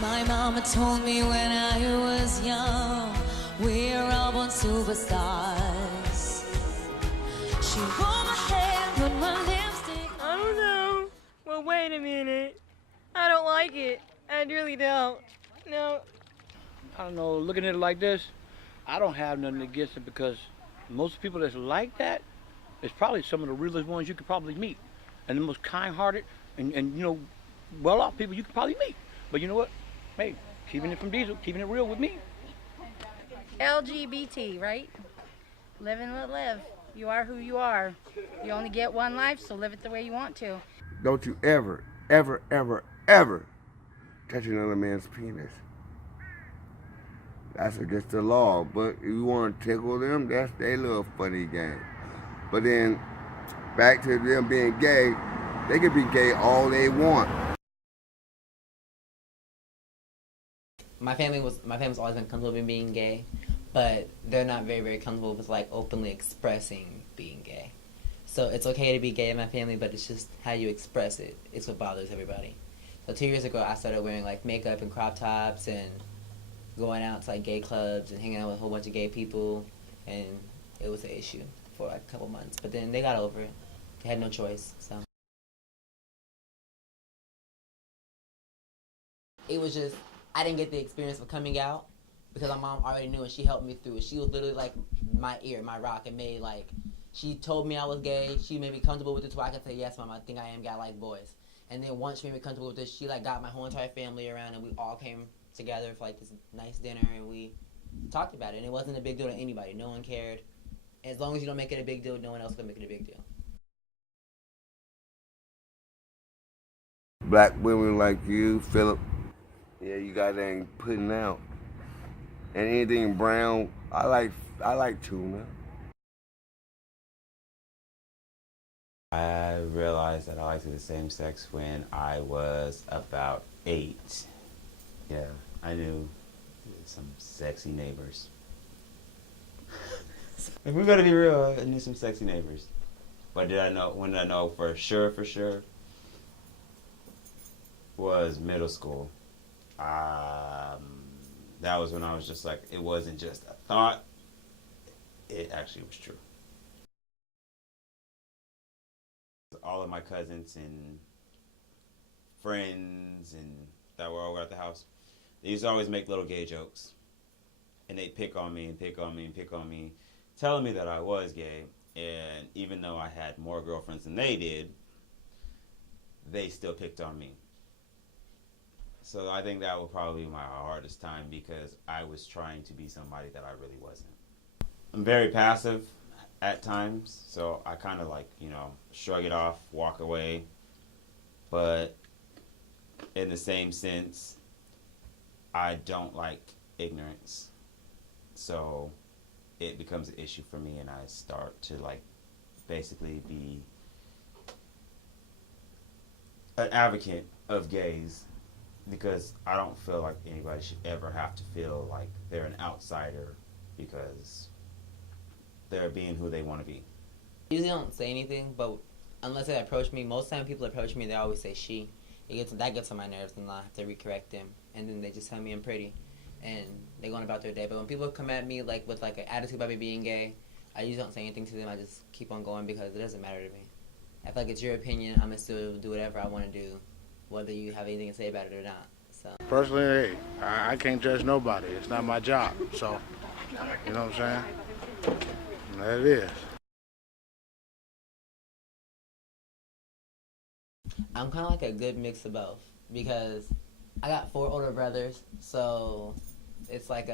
My mama told me when I was young, we're all born superstars. She wore my hair, put my lipstick. I don't know. Well, wait a minute. I don't like it. I really don't. No. I don't know, looking at it like this, I don't have nothing against it because most people that's like that is probably some of the realest ones you could probably meet. And the most kind-hearted and you know, well-off people you could probably meet. But you know what? Hey, keeping it from Diesel, keeping it real with me. LGBT, right? Live and let live. You are who you are. You only get one life, so live it the way you want to. Don't you ever, ever, ever, ever touch another man's penis. That's against the law, but if you want to tickle them, that's their little funny game. But then, back to them being gay, they can be gay all they want. My family's always been comfortable with being gay, but they're not very, very comfortable with like openly expressing being gay. So it's okay to be gay in my family, but it's just how you express it. It's what bothers everybody. So 2 years ago, I started wearing like makeup and crop tops and going out to like gay clubs and hanging out with a whole bunch of gay people, and it was an issue for like a couple months. But then they got over it. They had no choice. So it was just, I didn't get the experience of coming out because my mom already knew and she helped me through it. She was literally like my ear, my rock, and made like, she told me I was gay. She made me comfortable with it so I could say, yes, Mom, I think I am gay, I like boys. And then once she made me comfortable with this, she like got my whole entire family around and we all came together for like this nice dinner and we talked about it. And it wasn't a big deal to anybody. No one cared. As long as you don't make it a big deal, no one else can make it a big deal. Black women like you, Philip, yeah, you guys ain't putting out. And anything brown, I like tuna. I realized that I liked the same sex when I was about 8. Yeah, I knew some sexy neighbors. If we're gonna be real, I knew some sexy neighbors. But when did I know for sure, was middle school. That was when I was just like, it wasn't just a thought, it actually was true. All of my cousins and friends and that were over at the house, they used to always make little gay jokes. And they'd pick on me and pick on me and pick on me, telling me that I was gay. And even though I had more girlfriends than they did, they still picked on me. So I think that would probably be my hardest time because I was trying to be somebody that I really wasn't. I'm very passive at times, so I kind of like, shrug it off, walk away. But in the same sense, I don't like ignorance. So it becomes an issue for me and I start to like basically be an advocate of gays because I don't feel like anybody should ever have to feel like they're an outsider because they're being who they want to be. I usually don't say anything, but unless they approach me, most time people approach me, they always say she. That gets on my nerves and I have to recorrect them. And then they just tell me I'm pretty. And they're going about their day. But when people come at me like with like an attitude about me being gay, I usually don't say anything to them. I just keep on going because it doesn't matter to me. I feel like it's your opinion. I'm going to still do whatever I want to do, whether you have anything to say about it or not. So personally, hey, I can't judge nobody. It's not my job. So, you know what I'm saying? And that it is. I'm kind of like a good mix of both because I got 4 older brothers, so it's like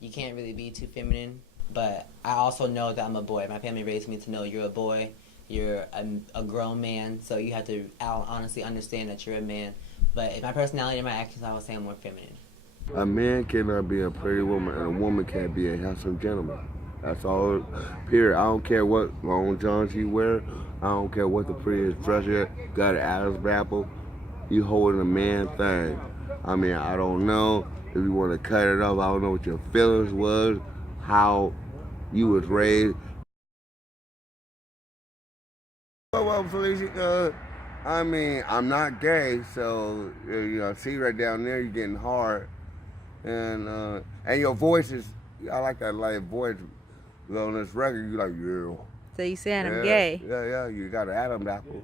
you can't really be too feminine, but I also know that I'm a boy. My family raised me to know you're a boy, you're a grown man, so you have to honestly understand that you're a man. But in my personality and my actions, I would say I'm more feminine. A man cannot be a pretty woman and a woman can't be a handsome gentleman. That's all, period. I don't care what long johns you wear. I don't care what the prettiest dress you got an Adam's apple. You holding a man thing. I mean, I don't know if you want to cut it off. I don't know what your feelings was, how you was raised. Well, Felisha, I mean, I'm not gay, so you know, see right down there, you're getting hard, and your voice is. I like that light voice. On this record, you're like, yeah. So you saying I'm gay? Yeah. You got an Adam's apple.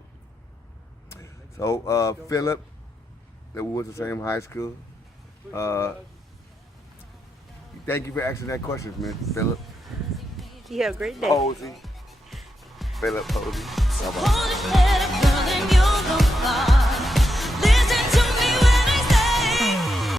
So Philip, that we went to the same high school. Thank you for asking that question, man, Philip. You have a great day. Posey. Philip Posey. Bye-bye. Hold it better.